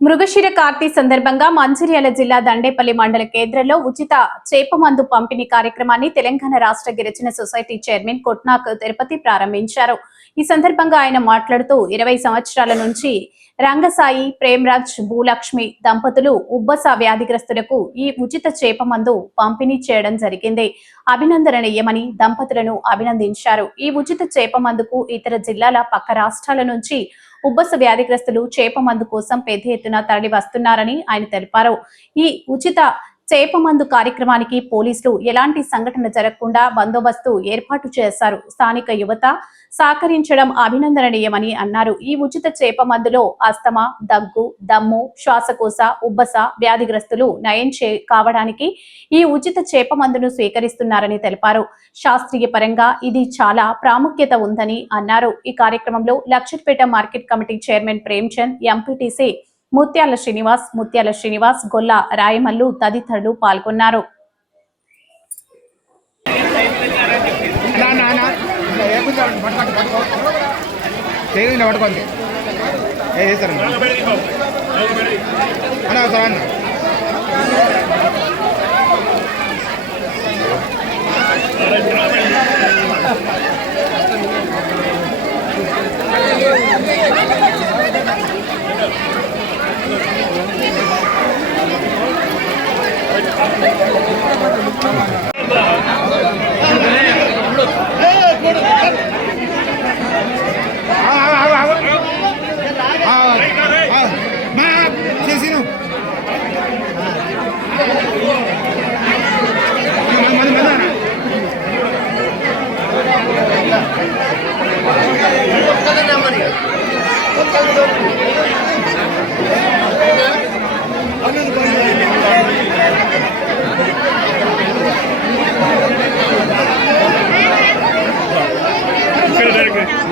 మృగశిర కార్తీ సందర్భంగా మంచిర్యాల జిల్లా దండేపల్లి మండల కేంద్రంలో ఉచిత చేప మందు పంపిణీ కార్యక్రమాన్ని తెలంగాణ రాష్ట్ర గిరిజన సొసైటీ చైర్మన్ కొట్నాక్ తిరుపతి ప్రారంభించారు. ఈ సందర్భంగా ఆయన మాట్లాడుతూ ఇరవై సంవత్సరాల నుంచి రంగసాయి ప్రేమరాజ్ భూలక్ష్మి దంపతులు ఉబ్బస వ్యాధిగ్రస్తులకు ఈ ఉచిత చేప మందు పంపిణీ చేయడం జరిగింది. అభినందనీయమని దంపతులను అభినందించారు. ఈ ఉచిత చేప మందుకు ఇతర జిల్లాల పక్క రాష్ట్రాల నుంచి ఉబ్బస వ్యాధిగ్రస్తులు చేప మందు కోసం పెద్ద ఎత్తున తరలి వస్తున్నారని ఆయన తెలిపారు. ఈ ఉచిత చేపమందు కార్యక్రమానికి పోలీసులు ఎలాంటి సంఘటన జరగకుండా బందోబస్తు ఏర్పాటు చేశారు. స్థానిక యువత సహకరించడం అభినందనీయమని అన్నారు. ఈ ఉచిత చేప మందులో అస్తమా దగ్గు దమ్ము శ్వాసకోశ ఉబ్బస వ్యాధిగ్రస్తులు నయం చే కావడానికి ఈ ఉచిత చేప మందును స్వీకరిస్తున్నారని తెలిపారు. శాస్త్రీయ పరంగా ఇది చాలా ప్రాముఖ్యత ఉందని అన్నారు. ఈ కార్యక్రమంలో Luxettipet market committee chairman Premchand MPTC Mutyala Srinivas Mutyala Srinivas గొల్ల రాయమల్లు తదితరులు పాల్గొన్నారు పట్టుకోండి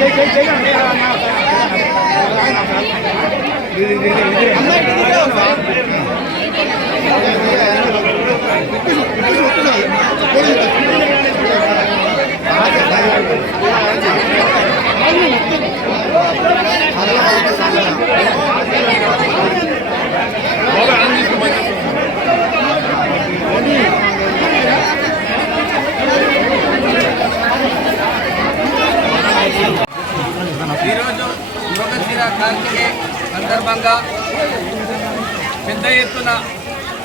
యోగశిర కార్తికే సందర్భంగా పెద్ద ఎత్తున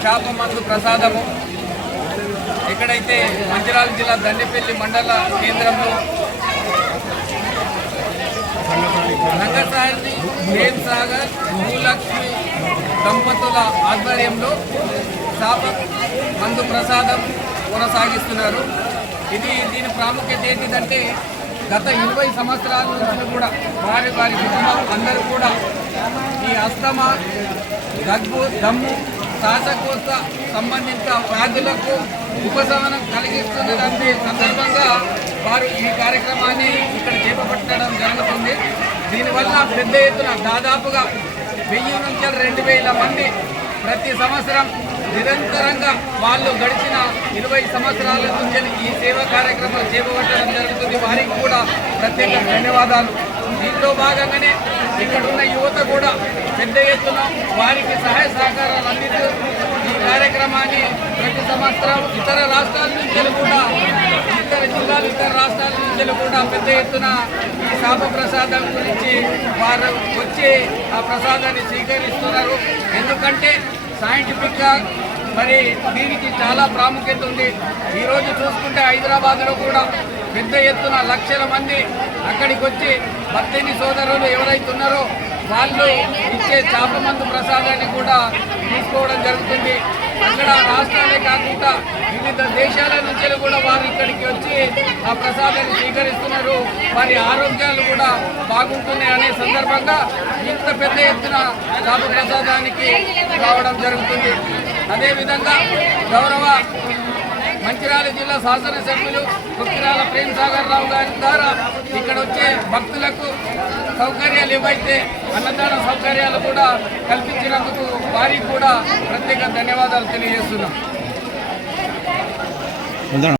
చేప మందు ప్రసాదము ఎక్కడైతే మంచిర్యాల జిల్లా దండేపల్లి మండల కేంద్రంలో రంగసాయి ప్రేమ్ సాగర్ భూలక్ష్మి దంపతుల ఆధ్వర్యంలో చేప మందు ప్రసాదం కొనసాగిస్తున్నారు. ఇది దీని ప్రాముఖ్యత ఏంటిదంటే గత ఇరవై సంవత్సరాల నుంచి కూడా వారి వారి కుటుంబం అందరూ కూడా ఈ అస్తమా దగ్గు దమ్ము శ్వాసకోశ సంబంధిత వ్యాధులకు ఉపశమనం కలిగిస్తున్నటువంటి సందర్భంగా వారు ఈ కార్యక్రమాన్ని ఇక్కడ చేపట్టడం జరుగుతుంది. దీనివల్ల పెద్ద ఎత్తున దాదాపుగా వెయ్యి నుంచి రెండు వేల మంది ప్రతి సంవత్సరం నిరంతరంగా వాళ్ళు గడిచిన ఇరవై సంవత్సరాల నుంచి ఈ సేవా కార్యక్రమాలు చేపట్టడం జరుగుతుంది. వారికి కూడా ప్రత్యేక ధన్యవాదాలు. దీంట్లో భాగంగానే ఇక్కడున్న యువత కూడా పెద్ద ఎత్తున వారికి సహాయ సహకారాలు అందిస్తూ ఈ కార్యక్రమాన్ని ప్రతి సంవత్సరం ఇతర రాష్ట్రాల నుంచి కూడా ఇతర జిల్లాలు ఇతర రాష్ట్రాల నుంచి కూడా పెద్ద ఎత్తున ఈ శాప ప్రసాదం గురించి వారు వచ్చి ఆ ప్రసాదాన్ని స్వీకరిస్తున్నారు. ఎందుకంటే సైంటిఫిక్గా మరి దీనికి చాలా ప్రాముఖ్యత ఉంది. ఈరోజు చూసుకుంటే హైదరాబాద్లో కూడా పెద్ద ఎత్తున లక్షల మంది అక్కడికి వచ్చి భర్తని సోదరులు ఎవరైతే ఉన్నారో వాళ్ళు ఇచ్చే చేప మందు ప్రసాదాన్ని కూడా తీసుకోవడం జరుగుతుంది. అక్కడ రాష్ట్రాలే కాకుండా వివిధ దేశాల నుంచి కూడా వారు ఇక్కడికి వచ్చి ఆ ప్రసాదాన్ని స్వీకరిస్తున్నారు. వారి ఆరోగ్యాలు కూడా బాగుంటున్నాయి అనే సందర్భంగా ఇంత పెద్ద ఎత్తున చేప ప్రసాదానికి రావడం జరుగుతుంది. అదేవిధంగా గౌరవ మంచిర్యాల జిల్లా శాసనసభ్యులు కుక్కిరాల ప్రేమ్ సాగర్ రావు గారి ద్వారా ఇక్కడ వచ్చే భక్తులకు సౌకర్యాలు ఏవైతే అన్నదాన సౌకర్యాలు కూడా కల్పించినందుకు వారికి కూడా ప్రత్యేక ధన్యవాదాలు తెలియజేస్తున్నాం.